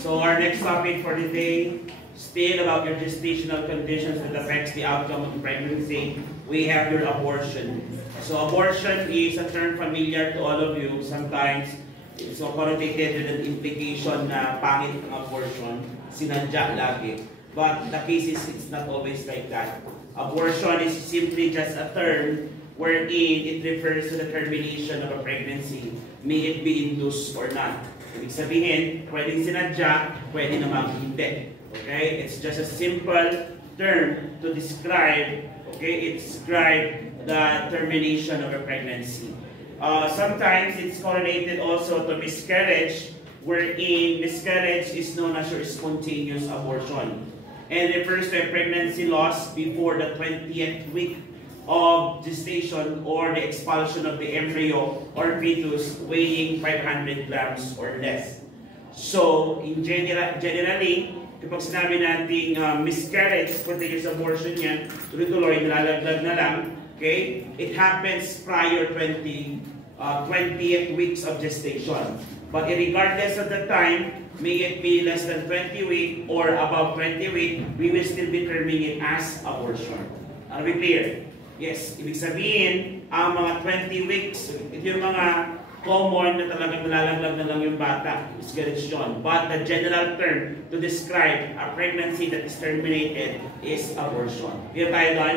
So our next topic for the day, still about your gestational conditions that affects the outcome of pregnancy. We have your abortion. So abortion is a term familiar to all of you. Sometimes it's connotated with an implication na pangit ang abortion, sinadya lagi. But the case is it's not always like that. Abortion is simply just a term wherein it refers to the termination of a pregnancy, may it be induced or not. Ibig sabihin, pwedeng sinadya, pwede namang hindi. Okay? It's just a simple term to describe, okay, it describes the termination of a pregnancy. Sometimes it's correlated also to miscarriage, wherein miscarriage is known as your spontaneous abortion and refers to a pregnancy loss before the 20th week of gestation or the expulsion of the embryo or fetus weighing 500 grams or less. So, generally, kapag sinabi natin miscarriage, spontaneous abortion yan, tuloy-tuloy, nalalaglag na lang, okay? It happens prior 20th weeks of gestation. But regardless of the time, may it be less than 20 weeks or above 20 weeks, we will still be terming it as abortion. Are we clear? Yes, ibig sabihin, ang mga 20 weeks, ito yung mga common na talagang nalalaglag na lang yung bata, miscarriage yun. But the general term to describe a pregnancy that is terminated is abortion. Clear tayo doon?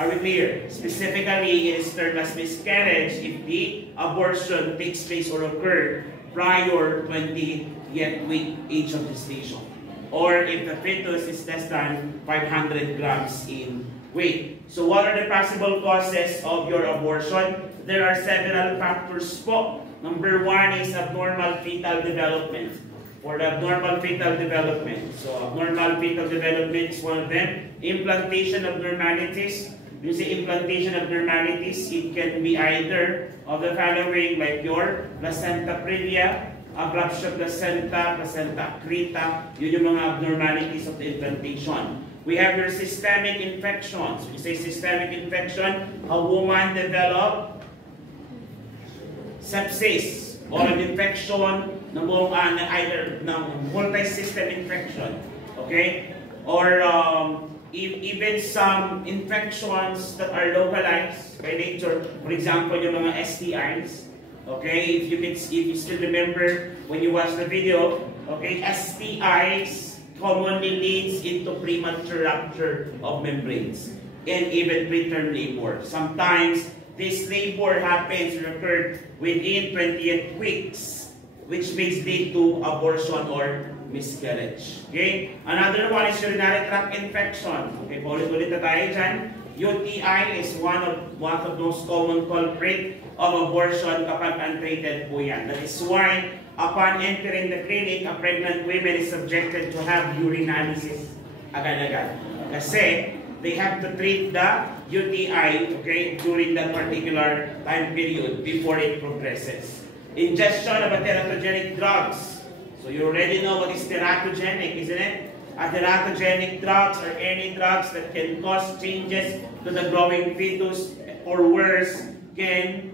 Are we clear? Specifically, it is termed as miscarriage if the abortion takes place or occurred prior 20th week age of gestation, or if the fetus is less than 500 grams in weight. So what are the possible causes of your abortion? There are several factors po. Number one is abnormal fetal development. For the abnormal fetal development. So abnormal fetal development is one of them. Implantation abnormalities. When you say implantation abnormalities, it can be either of the following, like your placenta previa, abruptio placenta, placenta accreta. Yun yung mga abnormalities of the implantation. We have your systemic infections. When you say systemic infection, a woman develop sepsis or an infection either multi-system infection, okay? Or even some infections that are localized by nature. For example, yung mga STIs. Okay, if you still remember when you watch the video, okay, STIs commonly leads into premature rupture of membranes and even preterm labor. Sometimes this labor happens or occurred within 20th weeks, which may lead to abortion or miscarriage. Okay? Another one is urinary tract infection. Okay, ulit-ulit na tayo dyan. UTI is one of those common culprit of abortion kapag untreated po yan. That is why upon entering the clinic, a pregnant woman is subjected to have urinalysis agad-agad. Kasi they have to treat the UTI, okay, during that particular time period before it progresses. Ingestion of teratogenic drugs. So you already know what is teratogenic, isn't it? Teratogenic drugs are any drugs that can cause changes to the growing fetus or worse, can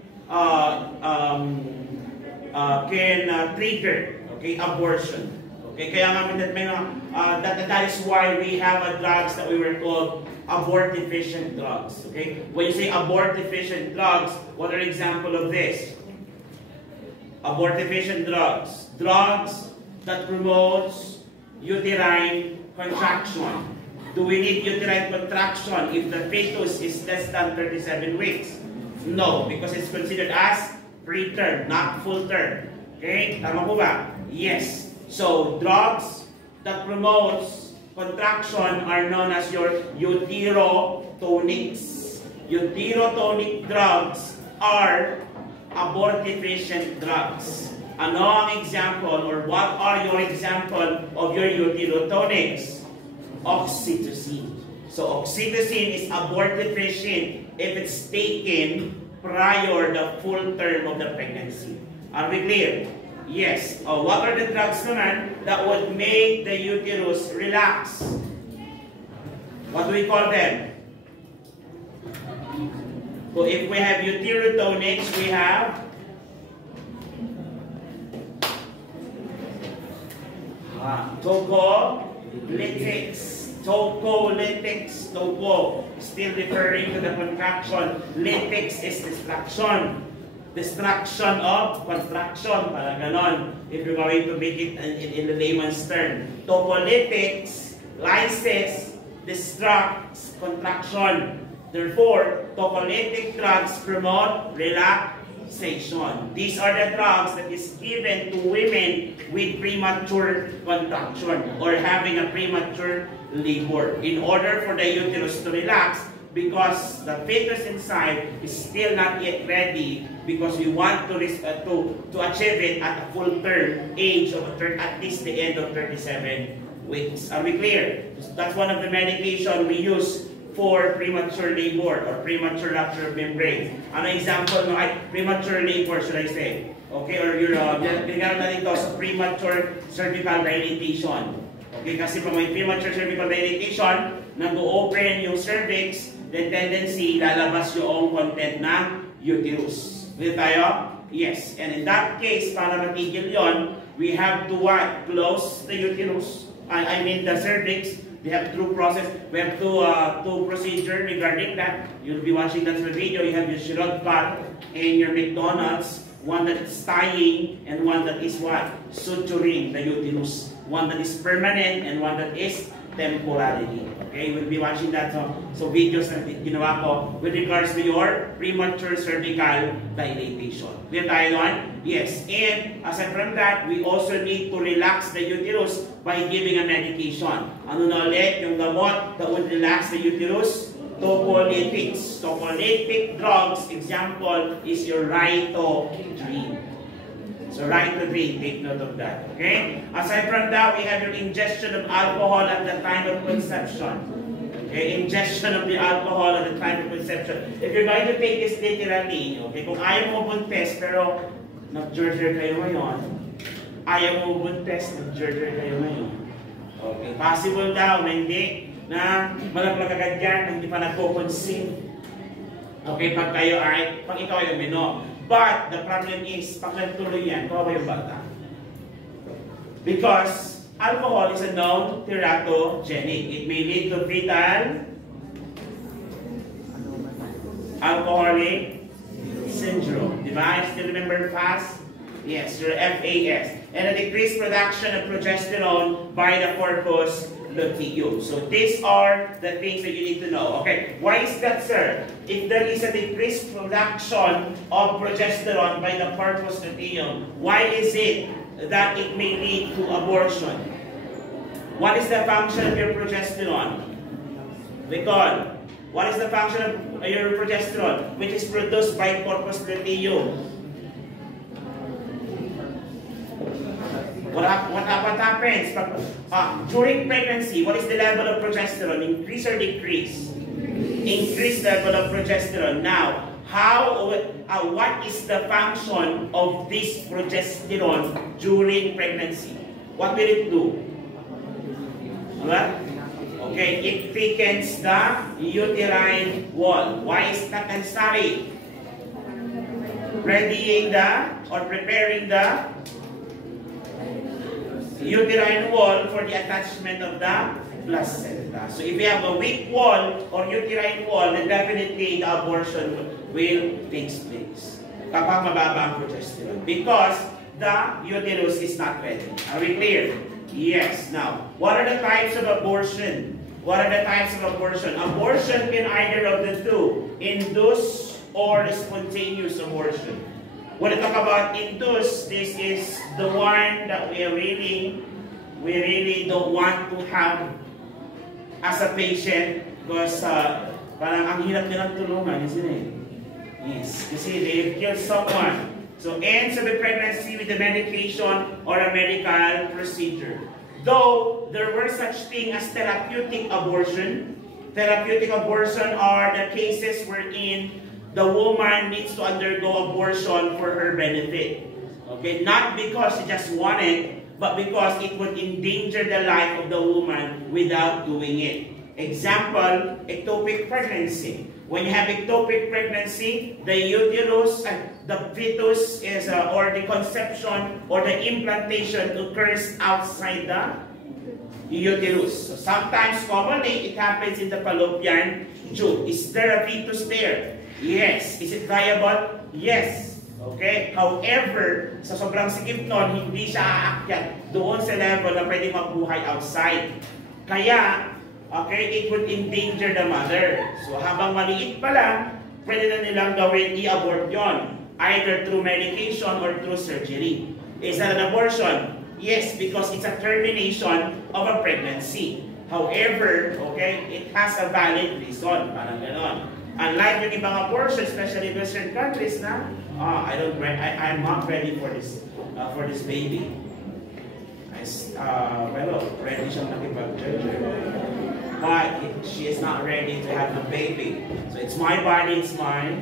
trigger, okay, abortion. Okay, kaya nga that is why we have drugs that we were called abort-deficient drugs. Okay, when you say abort-deficient drugs, what are example of this? Abort-deficient drugs, drugs that promotes uterine contraction. Do we need uterine contraction if the fetus is less than 37 weeks? No, because it's considered as preterm, not full term. Okay? Tama po ba? Yes. So, drugs that promotes contraction are known as your uterotonics. Uterotonic drugs are abort-deficient drugs. Ano ang example or what are your example of your uterotonics? Oxytocin. So oxytocin is abort-deficient if it's taken prior the full term of the pregnancy. Are we clear? Yes. What are the drugs naman that would make the uterus relax? What do we call them? So if we have uterotonics, we have Tocolytics. Tocolytics. Toco, still referring to the contraction. Lytics is destruction. Destruction of construction. Parang ganon. If you're going to make it in the layman's term. Tocolytics, lysis, destructs, contraction. Therefore, tocolytic drugs promote relaxation. These are the drugs that is given to women with premature contraction or having a premature labor in order for the uterus to relax, because the fetus inside is still not yet ready, because we want to achieve it at a full term age of at least the end of 37 weeks. Are we clear? That's one of the medication we use for premature labor or premature rupture of membrane. Ano example no? Ay, premature labor, should I say? Okay, or binigyan natin ito sa premature cervical dilatation. Okay, kasi pag may premature cervical dilatation, nag-open yung cervix, then tendency, lalabas yung content ng uterus. Dito tayo? Yes. And in that case, para matigil yon, we have to what? Close the uterus. I mean the cervix. We have two process. We have two procedure regarding that. You'll be watching that video. You have your Chirurg pad and your McDonald's. One that is tying and one that is what? Suturing the uterus. One that is permanent and one that is temporarily. Okay, we'll be watching that. So videos na ginawa ko with regards to your premature cervical dilatation. Clear tayo doon? Yes. And aside from that, we also need to relax the uterus by giving a medication. Ano na ulit yung gamot that would relax the uterus? Tocolytics. Tocolytic drugs, example, is your Rhitodrine. So Rhitodrine, take note of that. Okay? Aside from that, we have your ingestion of alcohol at the time of conception. Okay? Ingestion of the alcohol at the time of conception. If you're going to take this literally, okay, kung ayaw mo buntes, pero nag-gerger kayo ngayon, ayaw mo buntes, nag-gerger kayo ngayon. Okay? Possible daw na hindi, na malaglag agad yan, na hindi pa nagpo-conceive. Okay? Pag ikaw ay uminom. But the problem is, pag nagtuloy yan, kawawa yung bata. Because alcohol is a known teratogenic. It may lead to fetal alcoholic syndrome. Diba? I still remember FAS? Yes, your FAS. And a decreased production of progesterone by the corpus luteum. So these are the things that you need to know. Okay, why is that, sir? If there is a decreased production of progesterone by the corpus luteum, why is it that it may lead to abortion? What is the function of your progesterone? Recall. What is the function of your progesterone, which is produced by corpus luteum? What happens? During pregnancy, what is the level of progesterone? Increase or decrease? Increase level of progesterone. Now, what is the function of this progesterone during pregnancy? What will it do? Alright? Okay, it thickens the uterine wall. Why is that necessary? Readying or preparing the uterine wall for the attachment of the placenta. So if you have a weak wall or uterine wall, then definitely the abortion will take place kapag mababa ang progesterone, because the uterus is not ready. Are we clear? Yes. Now, what are the types of abortion? What are the types of abortion? Abortion can either of the two, induced or spontaneous abortion. When I talk about induced, this is the one that we really don't want to have as a patient, because parang ang hirap nilang tulungan, isn't it? Yes, kasi they've killed someone. So ends of the pregnancy with a medication or a medical procedure. Though there were such thing as therapeutic abortion. Therapeutic abortion are the cases wherein the woman needs to undergo abortion for her benefit. Okay, not because she just wanted, but because it would endanger the life of the woman without doing it. Example, ectopic pregnancy. When you have ectopic pregnancy, the uterus, the fetus is, or the conception or the implantation occurs outside the uterus. So sometimes, commonly, it happens in the fallopian tube. Is there a fetus there? Yes. Is it viable? Yes. Okay? However, sa sobrang sikip nun, hindi siya aakyat doon sa level na pwede mabuhay outside. Kaya, okay, it would endanger the mother. So habang maliit pa lang, pwede na nilang gawin i-abort yon, either through medication or through surgery. Is that an abortion? Yes, because it's a termination of a pregnancy. However, okay, it has a valid reason, parang ganon. Unlike yung ibang abortion, especially in Western countries na, I'm not ready for this baby. Ready siyang nakipag-surgery. But she is not ready to have a baby. So it's my body, it's my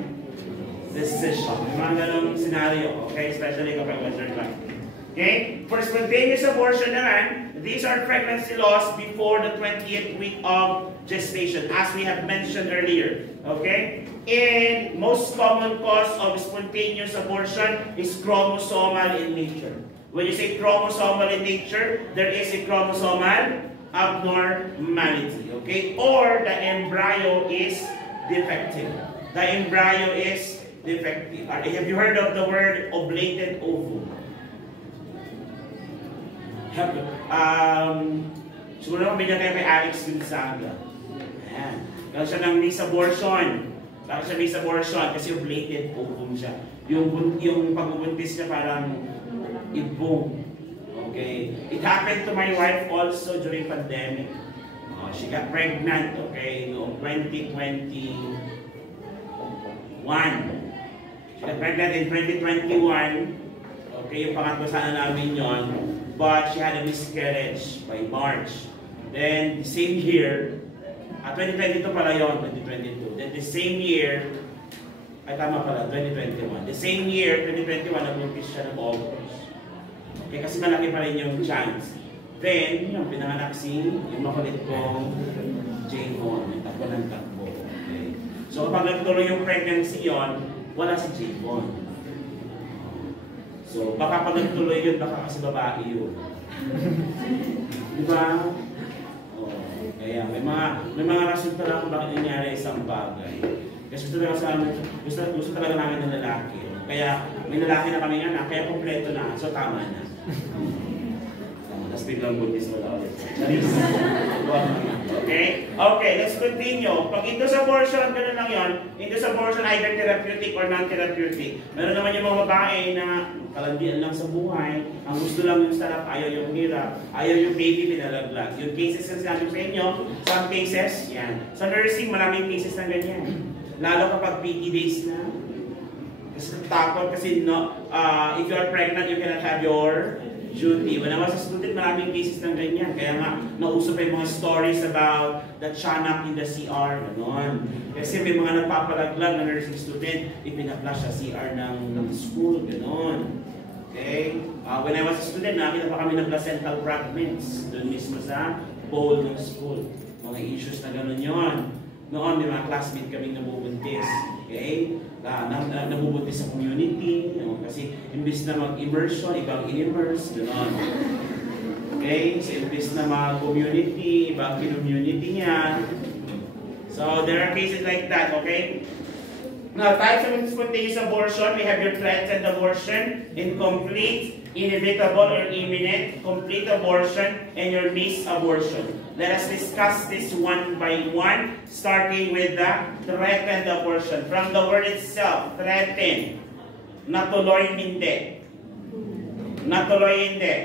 decision. Yung mga ganong scenario, okay? Especially kapag Western country. Okay? For spontaneous abortion naman, these are pregnancy loss before the 20th week of gestation, as we have mentioned earlier. Okay? And most common cause of spontaneous abortion is chromosomal in nature. When you say chromosomal in nature, there is a chromosomal abnormality, okay? Or the embryo is defective. The embryo is defective. Have you heard of the word oblated ovum? Siguro naman binigyan kayo kay Alex Gonzaga. Ayan. Kaya siya ng misabortion. Bakit siya misabortion? Kasi oblated ovum siya. Yung pagbubuntis niya parang ibong. Okay. It happened to my wife also during pandemic. She got pregnant, okay, noong 2021. She got pregnant in 2021. Okay, yung pangatlo sana namin yon. But she had a miscarriage by March. Then, the same year, 2022 pala yun, 2022. Then the same year, ay tama pala, 2021. The same year, 2021, nag-umpis siya ng August. Okay, kasi malaki pa rin yung chance. Then, yung pinanganak yung makulit kong J-Mon, yung takbo ng takbo. Okay. So, kapag nagtuloy yung pregnancy yon, wala si J-Mon. So, baka pag nagtuloy yun, baka kasi babae yun. Diba? Oh, kaya, may mga rason talaga kung bakit nangyari isang bagay. Kasi gusto talaga namin ng lalaki. Kaya, may lalaki na kami nga na, kaya kompleto na. So, tama na. Tapos biglang buntis mo na ulit. Okay? Okay, let's continue. Pag induced abortion, gano'n lang yun. Induced abortion, either therapeutic or non-therapeutic. Meron naman yung mga babae na kalandian lang sa buhay. Ang gusto lang yung sarap, ayaw yung hirap. Ayaw yung baby, pinalaglag. Yung cases na sinabi sa inyo, some cases, yan. Sa nursing, maraming cases na ganyan. Lalo kapag PT days na. Kasi takot kasi no, if you are pregnant, you cannot have your duty. When I was a student, maraming cases ng ganyan. Kaya nga, nauso pa yung mga stories about the tiyanak in the CR. Ganon. Kasi may mga nagpapalaglag na nursing student, ipinaplas sa CR ng school. Ganon. Okay? When I was a student, nakita pa kami ng placental fragments doon mismo sa bowl ng school. Mga issues na ganon yun. Noon, may mga classmate kaming nabubuntis. Okay? Nabubuntis sa community. Kasi imbis na mag-immersion, ibang in-immerse. Gano'n. Okay? So, imbis na mag-community, ibang community niya. So, there are cases like that. Okay? Now, types of spontaneous abortion, we have your threatened abortion, incomplete, inevitable or imminent, complete abortion, and your missed abortion. Let us discuss this one by one, starting with the threatened abortion. From the word itself, threaten. Natuloy hindi. Natuloy hindi.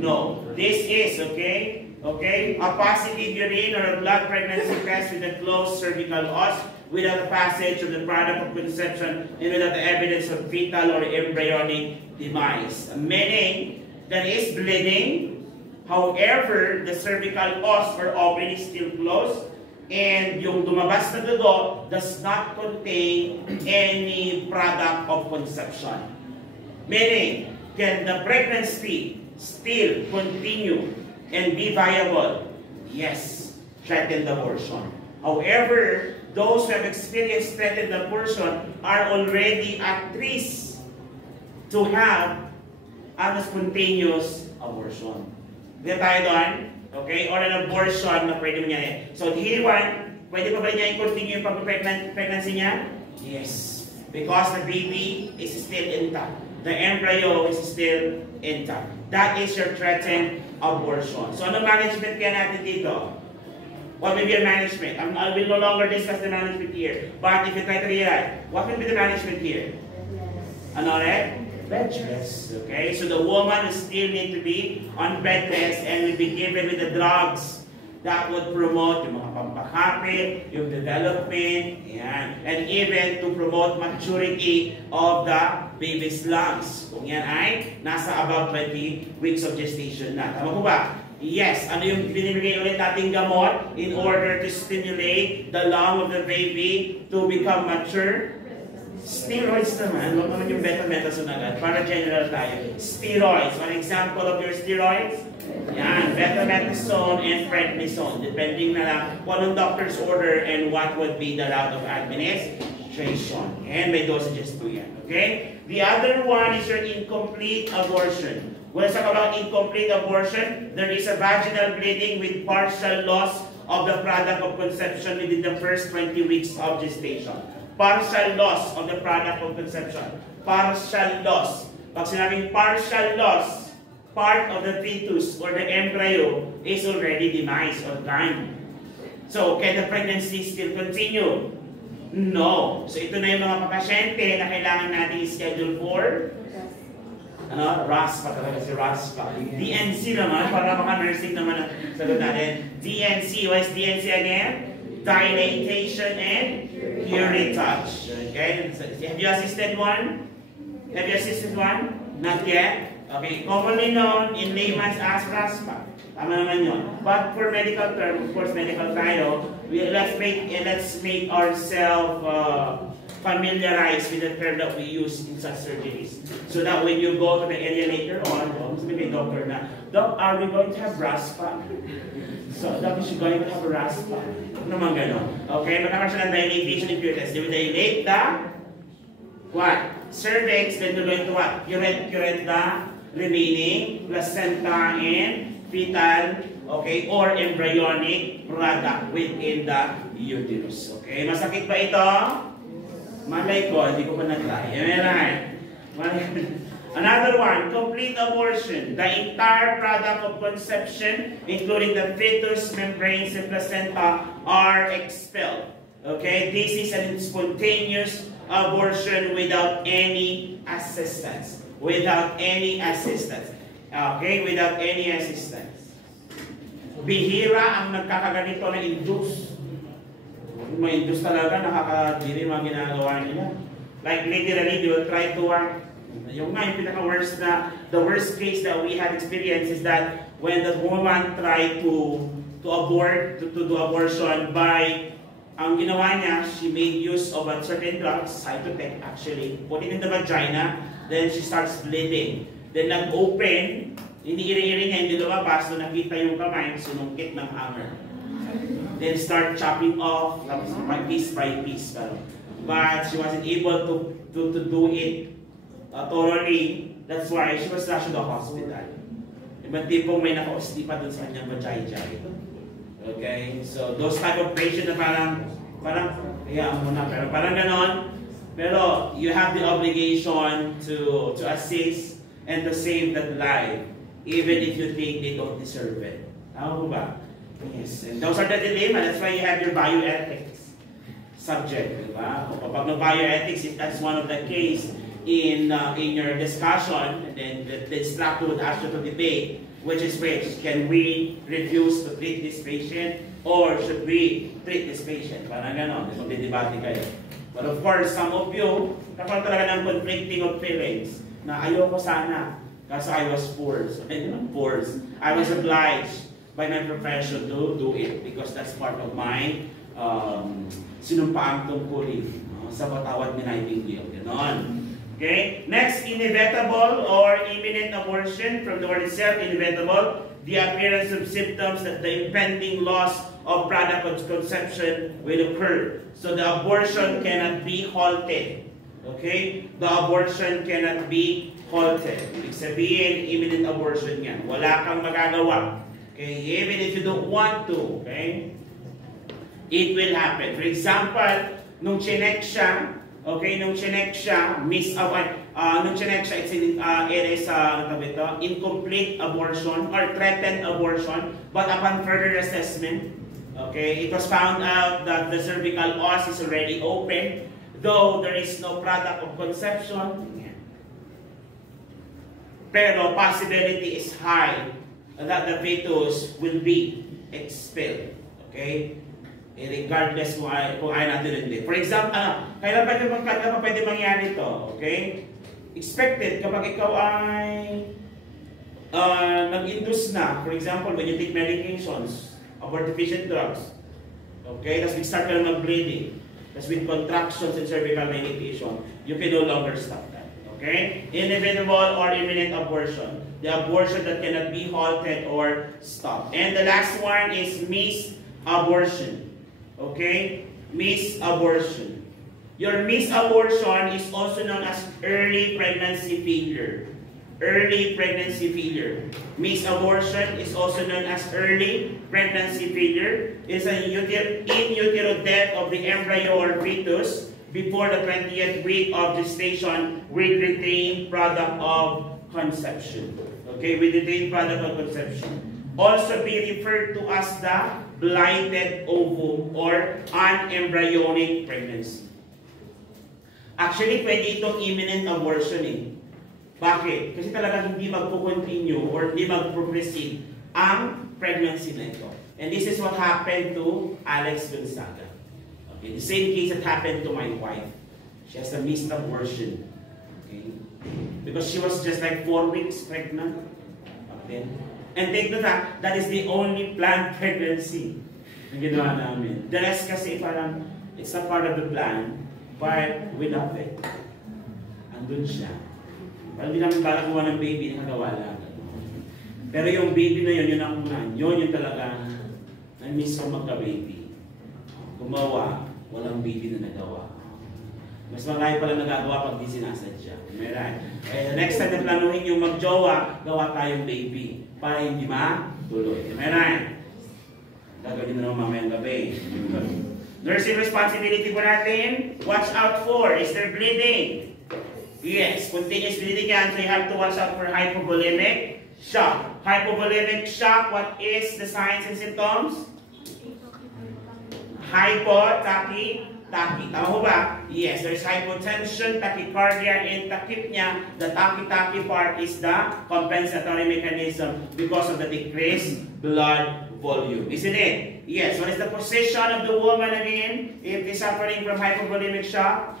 No. This is, okay? Okay? A positive urine or a blood pregnancy test with a closed cervical os, without the passage of the product of conception and without the evidence of fetal or embryonic demise. Meaning, there is bleeding, however, the cervical os or opening is still closed, and yung lumabas na dugo does not contain any product of conception. Meaning, can the pregnancy still continue and be viable? Yes, threatened abortion. However, those who have experienced threatened abortion are already at risk to have a spontaneous abortion. Hindi tayo doon? Okay? Or an abortion na pwede mo niya. So, Hiwan, pwede pa ba niya i-continue yung pag-pregnancy niya? Yes. Because the baby is still intact. The embryo is still intact. That is your threatened abortion. So, ano management kaya natin dito? What will be your management? I will no longer discuss the management here. But if you try to realize, what will be the management here? Ano ulit? Bed rest. Okay? So the woman will still need to be on bed rest and will be given with the drugs that would promote yung mga pampakapit, yung development, yan. And even to promote maturity of the baby's lungs. Kung yan ay nasa above 20 weeks of gestation na. Tama po ba? Yes. Ano yung binibigay ulit nating gamot in order to stimulate the lung of the baby to become mature? Steroids naman. Huwag naman yung beta-methasone agad. Para general tayo. Steroids. One example of your steroids? Yan. Beta-methasone and prednisone. Depending na lang kung anong doctor's order and what would be the route of administration. And may dosages to yan. Okay? The other one is your incomplete abortion. When we talk about incomplete abortion, there is a vaginal bleeding with partial loss of the product of conception within the first 20 weeks of gestation. Partial loss of the product of conception. Partial loss. Pag sinabing partial loss, part of the fetus or the embryo is already demised or gone. So, can the pregnancy still continue? No. So, ito na yung mga pasyente na kailangan natin i-schedule for RASPA talaga si RASPA. DNC naman, para maka-nursing naman ang sagot natin. DNC, what is DNC again? Dilatation and curettage. Okay? Have you assisted one? Have you assisted one? Not yet? Okay. Commonly known in layman's as RASPA. Tama naman yun. But for medical term, of course, medical tayo, let's make ourselves familiarized with the term that we use in such surgeries. So that when you go to the area later on, maybe doctor na, Doc, are we going to have RASPA? So, Doc, is she going to have a RASPA? Ano naman gano'n? Okay, magkakaroon siya ng dilatation and curettage. They will dilate the what? Cervix, then they're going to what? Curate the remaining placenta and fetal, okay, or embryonic product within the uterus. Okay, masakit ba ito? Malay ko, hindi ko pa nag-try. Another one, complete abortion. The entire product of conception, including the fetus, membranes, and placenta, are expelled. Okay, this is a spontaneous abortion without any assistance. Without any assistance. Okay, without any assistance. Bihira ang nagkakaganito na induce. May induce talaga, nakakadiri mga ginagawa nila. Like literally, they will try to yung pinaka-worst na, the worst case that we have experienced is that when the woman tried to abort, to do abortion by, ang ginawa niya, she made use of a certain drugs, Cytotec actually, put it in the vagina, then she starts bleeding. Then nag-open, hindi iri-iri niya, hindi lumabas, so nakita yung kamay, sinungkit ng hammer. Then start chopping off, piece by piece. But she wasn't able to do it thoroughly. That's why she was rushed to the hospital. Ibang tipong may naka-osti pa dun sa kanyang vajay-jay. Okay? So, those type of patient na parang, pero parang ganon. Pero, you have the obligation to assist and to save that life, even if you think they don't deserve it. Tama po ba? Yes. And those are the dilemma. That's why you have your bioethics subject. Diba? Kapag no bioethics, if that's one of the case in your discussion, and then the instructor would ask you to debate, which is which? Can we refuse to treat this patient or should we treat this patient? Parang gano'n. Magdidebate kayo. But of course, some of you, kapag talaga ng conflicting of feelings, na ayoko sana, kasi I was forced. I was obliged by my profession to do it because that's part of my sinumpaang tungkulin sa patawad ni Nightingale. Ganon. Okay? Next, inevitable or imminent abortion. From the word itself, inevitable. The appearance of symptoms that the impending loss of product of conception will occur. So the abortion cannot be halted. Okay? The abortion cannot be halted. Ibig sabihin, imminent abortion yan. Wala kang magagawa. Okay? Even if you don't want to. Okay? It will happen. For example, nung chinek siya, okay, nung chinek siya, nung chinek siya, it is incomplete abortion or threatened abortion, but upon further assessment, okay, it was found out that the cervical os is already open, though there is no product of conception, pero possibility is high that the fetus will be expelled. Okay? Regardless kung ayaw natin hindi. For example, kailan pa pwede mangyari ito? Okay? Expected kapag ikaw ay nag-induce na. For example, when you take medications, abortifacient drugs. Okay? Tapos nag-start ka na mag-bleeding. Tapos with contractions and cervical medication, you can no longer stop that. Okay? Inevitable or imminent abortion. The abortion that cannot be halted or stopped. And the last one is misabortion. Okay? Misabortion. Your misabortion is also known as early pregnancy failure. Early pregnancy failure. Misabortion is also known as early pregnancy failure. It's an in utero death of the embryo or fetus before the 20th week of gestation with retained product of conception. Okay? With retained product of conception. Also be referred to as the blighted ovum or unembryonic pregnancy. Actually, pwede itong imminent abortion eh. Bakit? Kasi talagang hindi magpo-continue or hindi mag-proceed ang pregnancy na ito. And this is what happened to Alex Gonzaga. Okay, the same case that happened to my wife. She has a missed abortion. Okay? Because she was just like 4 weeks pregnant. Okay? And take note that is the only planned pregnancy na ginawa namin. The rest kasi parang, it's not part of the plan, but we love it. Andun siya. Parang di namin parang gawa ng baby, nakagawa lang. Pero yung baby na yun ang unan. Yun yung talaga, na-miss ko magka-baby. Gumawa, walang baby na nagawa. Mas marami pala nagagawa pag di sinasadya. Meron. The next time na planuhin yung mag-jowa, gawa tayong baby. Para hindi matuloy. Meron. Gagawin na naman mamayang gabi. Nursing responsibility po natin. Watch out for. Is there bleeding? Yes. Continuous bleeding yan. So you have to watch out for hypovolemic shock. Hypovolemic shock. What is the signs and symptoms? Hypo-tachy. Tama ho ba? Yes, there's hypotension, tachycardia, and tachypnea. The tachy part is the compensatory mechanism because of the decreased blood volume. Isn't it? Yes. What is the position of the woman again if she's suffering from hypovolemic shock?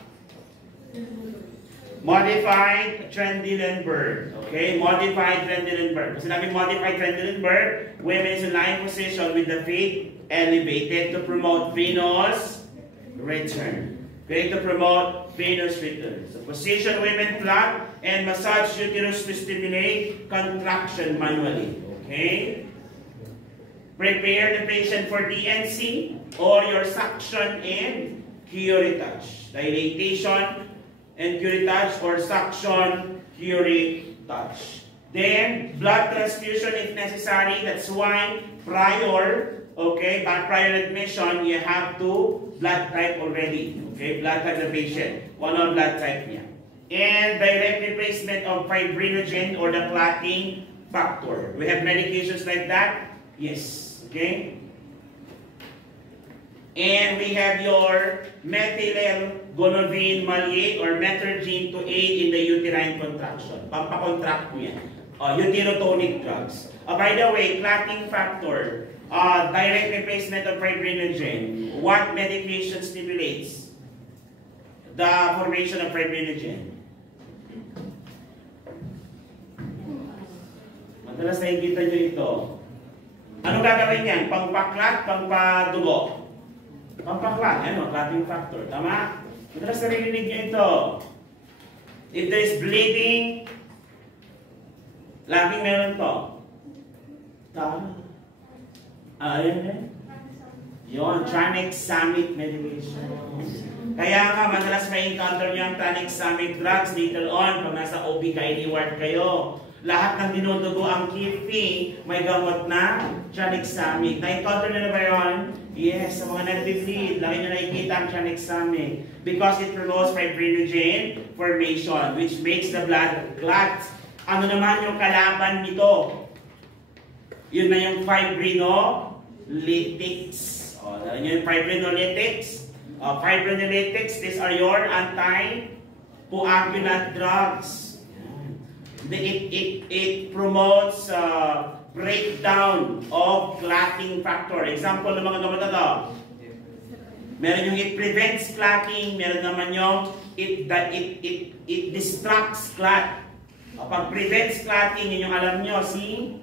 Modified Trendelenburg. Okay? Modified Trendelenburg. Kasi namin modified Trendelenburg, women is in lying position with the feet elevated to promote venous return. Okay, to promote venous return. So position women flat and massage uterus to stimulate contraction manually. Okay? Prepare the patient for DNC or your suction and curettage. Dilatation and curettage or suction curettage. Then blood transfusion if necessary. That's why prior admission, you have to blood type already. Okay, blood type the patient. One on blood type niya. And direct replacement of fibrinogen or the clotting factor. We have medications like that. Yes. Okay. And we have your methylgonovine maleate or metergine to aid in the uterine contraction. Pampakontract mo yan. Uterotonic drugs. By the way, clotting factor. Direct replacement of fibrinogen. What medication stimulates the formation of fibrinogen? Madalas nakikita nyo ito. Ano gagawin yan? Pangpaklat, pangpadugo? Pangpaklat, clotting factor. Tama? Madalas naririnig nyo ito. If there is bleeding, laging meron to. Tama? Ayan eh. Yun, tranexamic medication. Kaya nga, madalas may encounter niyo ang tranexamic drugs later on pag nasa OB/GYN ward kayo. Lahat ng dinudugo ang kifi, may gamot na tranexamic. Na-encounter na ba yun? Yes, sa mga nag-bleed, lagi nyo nakikita ang tranexamic. Because it promotes fibrinogen formation, which makes the blood clot. Ano naman yung kalaban nito? Yun na yung fibrinolytics. O, dahil nyo yung fibrinolytics. Fibrinolytics, these are your anti-coagulant drugs. It promotes breakdown of clotting factor. Example ng mga gamot na to. Meron yung it prevents clotting, meron naman yung it distracts clot. Pag prevents clotting, yun yung alam nyo, si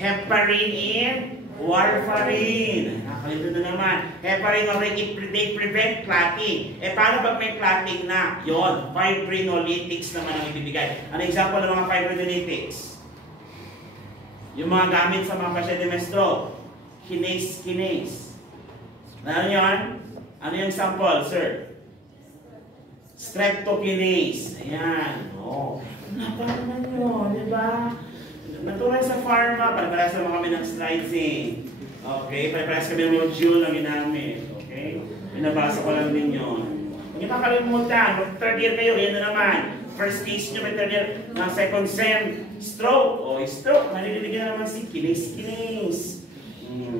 heparin and warfarin. Nakalimutan na naman. Heparin or they prevent clotting. Paano pag may clotting na? Yon, fibrinolytics naman ang ibibigay. Ano example ng mga fibrinolytics? Yung mga gamit sa mga pasyente may stroke. Kinase. Ano yun? Ano yung sample, sir? Streptokinase. Ayan. Oh. Napalaman yun, di ba? Natuloy sa pharma, para sa mga kami ng slides eh. Okay, para sa kami ng module na ginamit. Okay? Pinabasa ko lang din yun. Huwag niyo makalimutan, third year kayo, yan na naman. First stage nyo, may third year, na second sem, stroke. O, stroke, malililig nyo naman si kinase.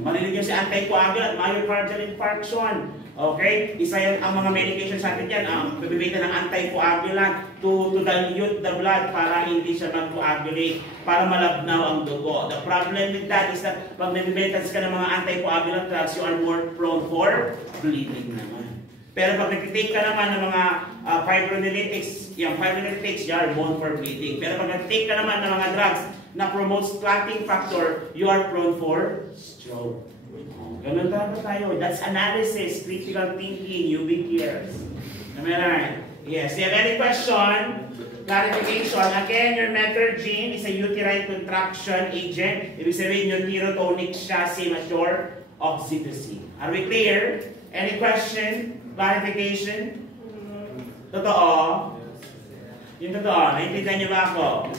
Malililig nyo si anticoagulant, myocardial infarction. Okay? Isa yan ang mga medication sa atin yan. Bibibitan ng anticoagulant to dilute the blood para hindi siya mag-coagulate, para malabnaw ang dugo. The problem with that is that pag nabibitan ka ng mga anticoagulant drugs, you are more prone for bleeding naman. Pero pag nag-take ka naman ng mga fibrinolytics, you are prone for bleeding. Pero pag nag-take ka naman ng mga drugs na promotes clotting factor, you are prone for stroke. Ganun dapat tayo. That's analysis, critical thinking, you be cares. Am I right? Yes. You have any question? Clarification. Again, your metergine is a uterine contraction agent. Ibig sabihin yung tirotonic siya, same as your oxytocin. Are we clear? Any question? Clarification? Totoo? Yung totoo. Naintindihan niyo ba ako?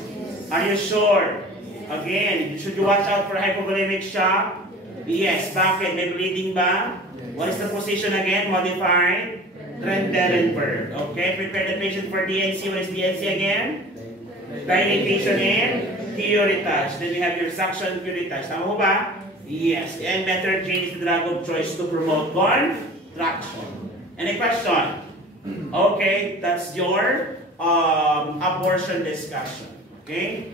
Are you sure? Again, should you watch out for hypovolemic shock? Yes. Bakit? May bleeding ba? What is the position again? Modified? Trendelenburg. Okay. Prepare the patient for DNC. What is DNC again? Dilatation and curettage. Then you have your suction curettage. Tama mo ba? Yes. And metergine is the drug of choice to promote contraction. Any question? Okay. That's your abortion discussion. Okay.